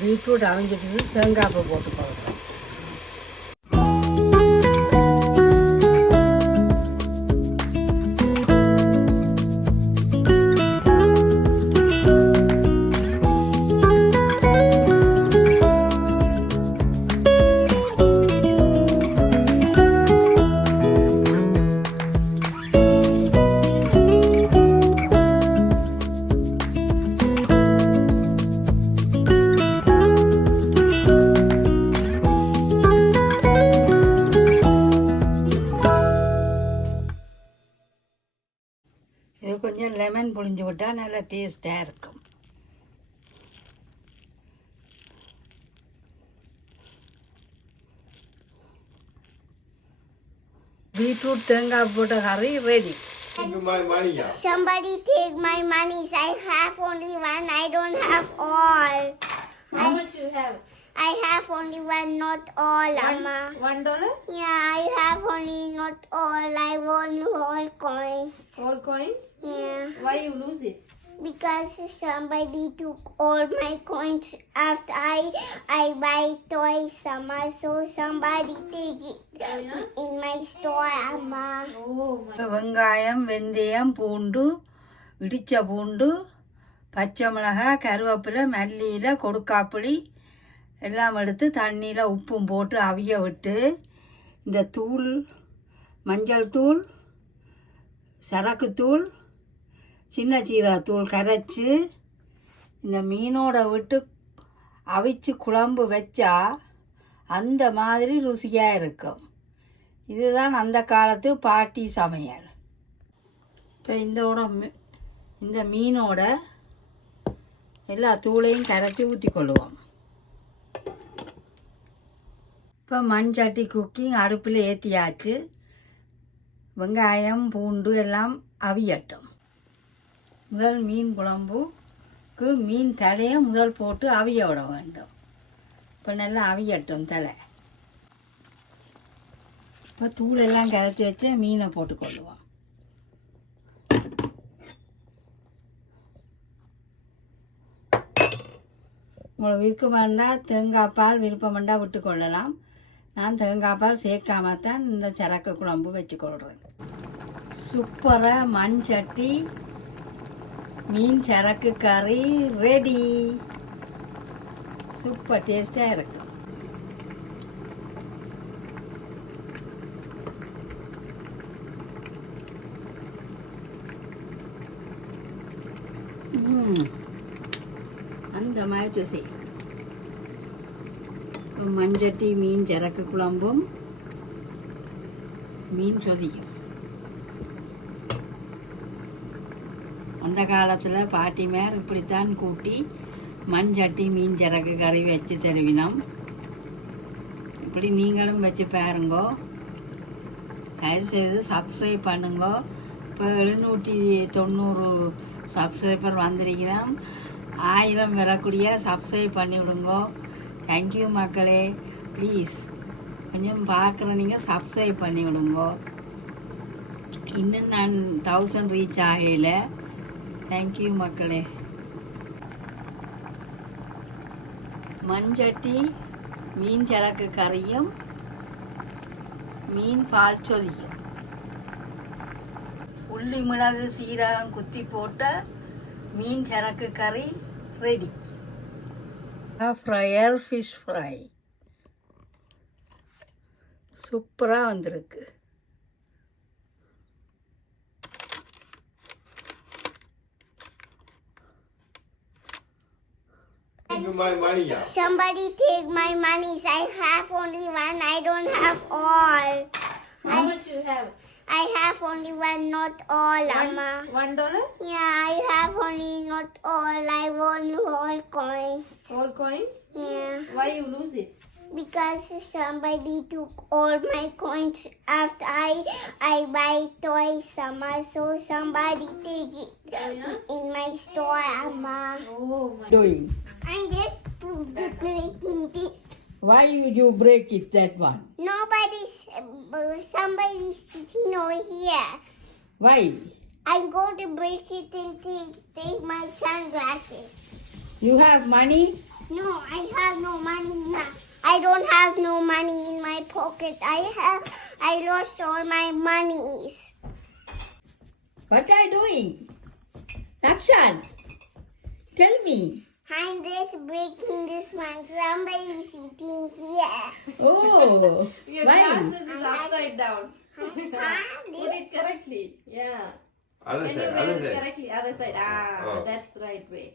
Beetroot அவிஞ்சிட்டு தேங்காய் பூ போட்டு போடுறோம் இது கொஞ்சம் லெமன் புழிஞ்சு விட்டால் நல்லா டேஸ்ட்டாக இருக்கும் பீட்ரூட் தேங்காய் போட்ட கறி ready Give my money out. Somebody take my monies. I have only one. I don't have all. How much you have? I have only one, not all, Amma. One dollar? Yeah, I have only not all. I want all coins. All coins? Yeah, Why you lose it? because somebody took all my coins after I I buy toys, Amma. So somebody take it in my store, Amma. Oh my. வெங்காயம் வெந்தயம் பூண்டு இடித்த பூண்டு பச்சை மிளகாய் கருவேப்பிலை மல்லியில் கொடுக்காப்புளி எல்லாம் எடுத்து தண்ணியில் உப்பும் போட்டு அவிய விட்டு இந்த தூள் மஞ்சள் தூள் சரக்குத்தூள் சின்ன சீரகத்தூள் கரைச்சி இந்த மீனோட விட்டு அவிச்சு குழம்பு வச்சா அந்த மாதிரி ருசியாக இருக்கும். இதுதான் அந்த காலத்து பாட்டி சமையல். இப்போ இதோட இந்த மீனோட எல்லா தூளையும் கரைச்சி ஊற்றி கொள்ளுவோம் இப்போ மண் சட்டி குக்கிங் அடுப்பில் ஏற்றியாச்சு வெங்காயம் பூண்டு எல்லாம் அவியட்டும். முதல் மீன் குழம்புக்கு மீன் தலையை முதல் போட்டு அவிய விட வேண்டும். இப்போ நல்லா அவியட்டும் தலை. இப்போ தூள் எல்லாம் கரைச்சி வச்சு மீனை போட்டுக்கொள்ளுவோம் உங்களுக்கு விருப்பம் வேண்டாம் தேங்காய் பால் விருப்பம் வேண்டாம் விட்டுக்கொள்ளலாம் நான் தேங்காய்பால் சேர்க்காம தான் இந்த சரக்கு குழம்பு வச்சுக்கொள்கிறேன் சூப்பராக மண் சட்டி மீன் சரக்கு கறி ரெடி சூப்பர் டேஸ்ட்டாக இருக்கும் அந்த மாதிரி செய்யும் மஞ்சட்டி மீன் சரக்கு குழம்பும் மீன் சொதிக்கும் அந்த காலத்தில் பாட்டிமார் இப்படித்தான் கூட்டி மண் சட்டி மீன் சரக்கு கறி வச்சு தருவினோம். இப்படி நீங்களும் வச்சு பாருங்கோ. தயவுசெய்து சப்ஸ்கிரைப் பண்ணுங்கோ. இப்போ எழுநூற்றி தொண்ணூறு சப்ஸ்கிரைபர் வந்திருக்கிறோம். ஆயிரம் வரக்கூடிய சப்ஸ்கிரைப் பண்ணி விடுங்கோ தேங்க்யூ மக்களே. ப்ளீஸ் கொஞ்சம் பார்க்குற நீங்கள் சப்ஸ்கிரைப் பண்ணி விடுங்கோ. இன்னும் நான் தௌசண்ட் ரீச் ஆகல. தேங்க்யூ மக்களே. மண்சட்டி மீன் சரக்கு கறியும் மீன் பால் சொதியும். உள்ளி மிளகு சீரகம் குத்தி போட்ட மீன் சரக்கு கறி ரெடி ஃப்ரையர் ஃபிஷ் ஃப்ரை சூப்பராக வந்திருக்கு Give my money out. Somebody take my monies. I have only one. I don't have all. How much you have? I have only one, not all, One, Amma. one dollar? Yeah, I have only not all. I want all coins. All coins? Yeah, Why you lose it? because somebody took all my coins after I I buy toys, Amma. So somebody take it in my store, Amma. Oh my. doing I just put the plate in this. why you, you break it that one Nobody's, uh, somebody's sitting over here. why I'm going to break it and take, take my sunglasses. you have money No, I have no money now. I don't have no money in my pocket. I have I lost all my monies. What are you doing? Rakshan, tell me. I'm just breaking this one. Somebody sitting here. Oh, Your why? glasses is upside down. Huh? Put it correctly. Yeah. Other Can you side, wear other it side. correctly? Other side. Ah, Oh. that's the right way.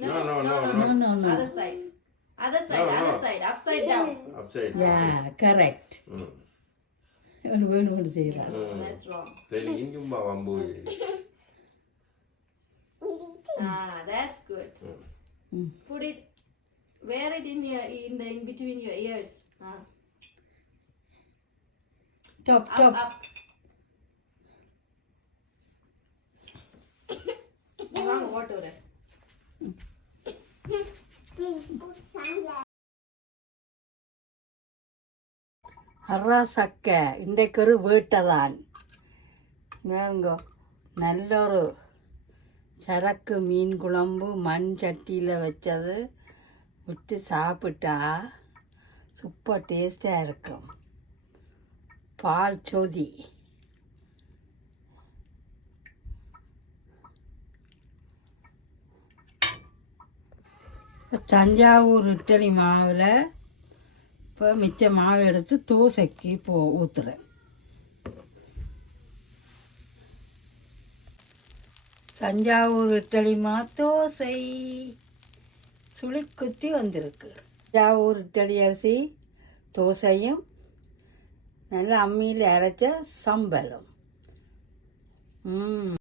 No, no, no, No, no, no. Other side. Other side, No, other no. side. Upside down. Upside. Yeah, correct. ம். ஒரு வேணும் ஒன்று செய்கிறான் ம். That's wrong. சரி இங்கும்பா வம்பு Put it, wear it in your, in the, in between your ears. Ah. Top Up, top up. வாங்க ஓட்டு வரேன் Please put sunglasses. அறா சக்கை இன்றைக்கு ஒரு வீட்டை தான் பாருங்க நல்ல ஒரு சரக்கு மீன் குழம்பு மண் சட்டியில் வச்சது விட்டு சாப்பிட்டா சூப்பர் டேஸ்டாக இருக்கும். பால் சொதி. தஞ்சாவூர் இட்டலி மாவில் இப்போ மிச்ச மாவு எடுத்து தோசைக்கு போ ஊற்றுறேன் தஞ்சாவூர் இட்டலி மா தோசை சுழி குத்தி வந்திருக்கு. தஞ்சாவூர் இட்டலி அரிசி தோசையும் நல்ல அம்மியில் அரைச்ச சம்பளம். ம்.